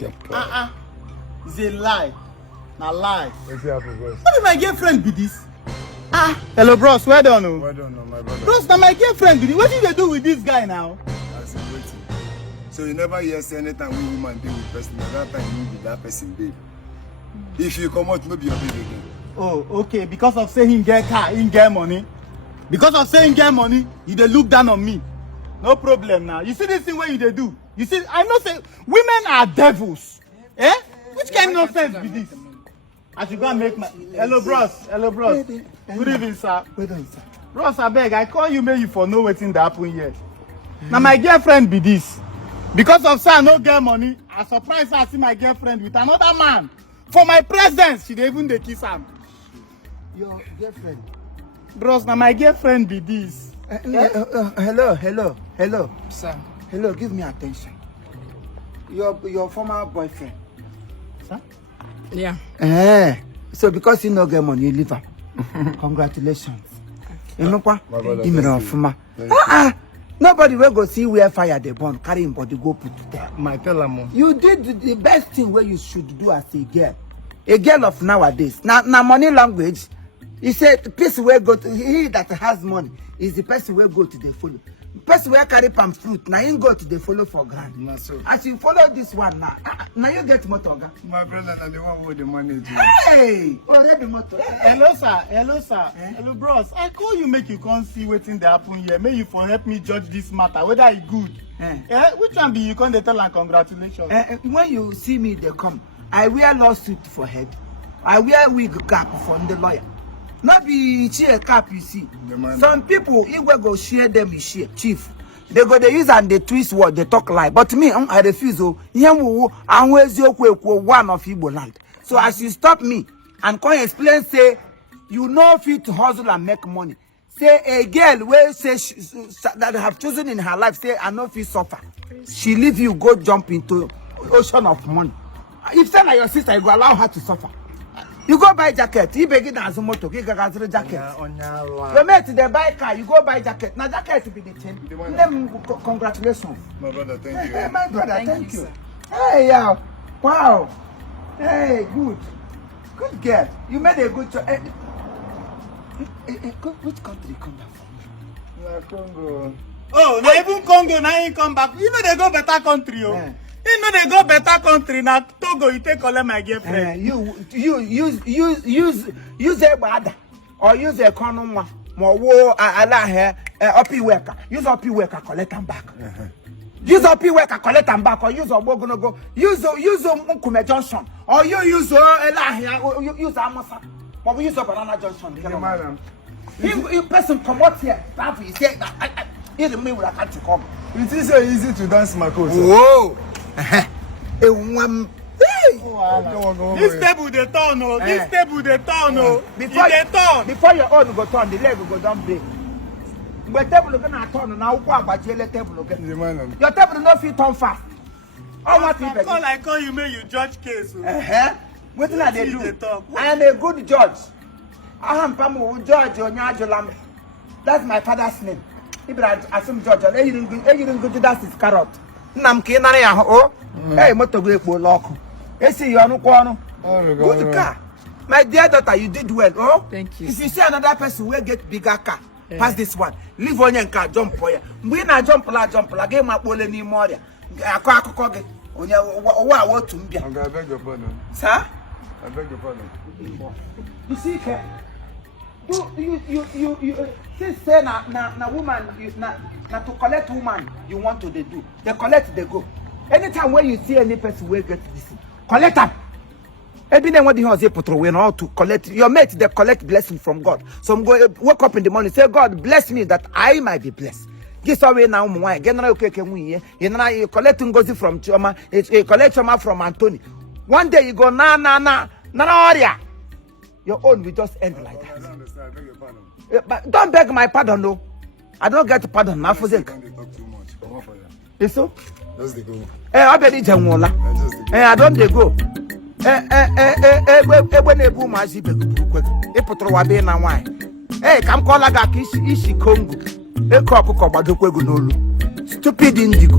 It's a lie. Na lie. What's happening, bros? What if my girlfriend be this? Hello, bros. Well done, no? Well done, no, my brother. Bros, now my girlfriend be this. What did they do with this guy now? I said, waiting. So you never hear say anytime we woman deal with person, at that time you be that person, babe. If you come out, maybe your baby again. Oh, okay. Because of saying him get car, him get money. Because of saying get money, you dey look down on me. No problem now. You see this thing where you dey do? You see, I know say women are devils. Eh? Which kind of nonsense be this? I should go and make my... Hello, bros. Hello, bros. Good evening, sir. Well done, sir. Bros, I beg, I call you, may you for no waiting to happen yet. Now my girlfriend be this. Because of sir no get money, I surprise her see my girlfriend with another man. For my presence, she dey even dey kiss am. Your girlfriend. Bros, now my girlfriend be this. Hello. Sir. Hello, give me attention. Your former boyfriend. Sir? Yeah. So because you no get money, you leave him. Congratulations. You know what? Nobody will go see where fire they burn, carry him body go put it there. My tell her, You did the best thing where you should do as a girl. A girl of nowadays. Now money language. He said the person where go to he that has money is the person where go to the follow. Person where carry palm fruit, now you go to the follow for grand. So. As you follow this one now, now you get motor. my brother, and the one with the money. Hey! Already motor. Hello, sir. Hello, bros. I call you make you come see wetin dey happen here. May you for help me judge this matter, whether it good. Which one be you come dey tell am congratulations? When you see me, they come. I wear lawsuit for head. I wear wig cap from the lawyer. Not be cheer cap, you see. Some people, if we go share them, you share. Chief. They go, they use and they twist word, they talk lie. But me, I refuse. One of Igbo land. So as you stop me and come explain, say, you know fit to hustle and make money. Say a girl will say that have chosen in her life, say, I know fit suffer. She leave you, go jump into ocean of money. If say like your sister, you go allow her to suffer. You go buy jacket. You begin as a motor. You go through jacket. Your mate they buy car. You go buy jacket. Now jacket will be the thing. Them congratulations. My brother, thank you. Hey, my brother, thank you. Hey, yeah. Wow. Hey, good. Good girl. You made a good choice. Which country come back from? Congo. Oh, now even Congo now he come back. You know they go better country, oh. You know they go better country now. Togo, you take collect my girlfriend. Use a bad or use a common more war allow her up worker. Use up worker collect them back. Use up worker collect them back or use a go. Use Mukume Johnson or you use use Amosa or we use a banana Johnson. Madam. If person come up here, that we say that here's the me with a country come. It is so easy to dance my coat. Whoa! This table they turn, oh. This table they turn, oh. Before your own go turn, the leg go down break. But table gonna turn now. Table again. Your table no fit turn fast. All what you call I call you, may you judge case. What did they do? I am a good judge. I am Pamu Judge Onyajolam. That's my father's name. Ibrahim Asim Judge. You didn't go to that's his carrot. Namki Naya. Oh, hey, motor great lock. You see, you are no corner. Good car. My dear daughter, you did well. Oh, thank you. If you see another person will get bigger car, pass this one. Leave on your car, jump for you. When I jump, game my pole anymore. I can't cook it. On your what to be. I beg your pardon. Sir? I beg your pardon. You see, you since say na woman na to collect woman you want to they do. They collect, they go. Anytime when you see any person will get this, collect them. Every day when the house put away now to collect your mate, they collect blessing from God. Some go wake up in the morning, say, God bless me that I might be blessed. This away now, my general you collect ngozi from Choma, you collect Choma from Anthony. One day you go na area. Your own will just end like that. I don't understand. I beg your pardon. But don't beg my pardon, no. I don't get pardon. Now for They talk too much. Come on for you. you so? Just they go. I bet it's a mola. I don't they go. When a boom as he be quick. A potrowabe na wine. Come call a gakish, Ishi Congo. A cock about the Quegunolu. Stupid indigo.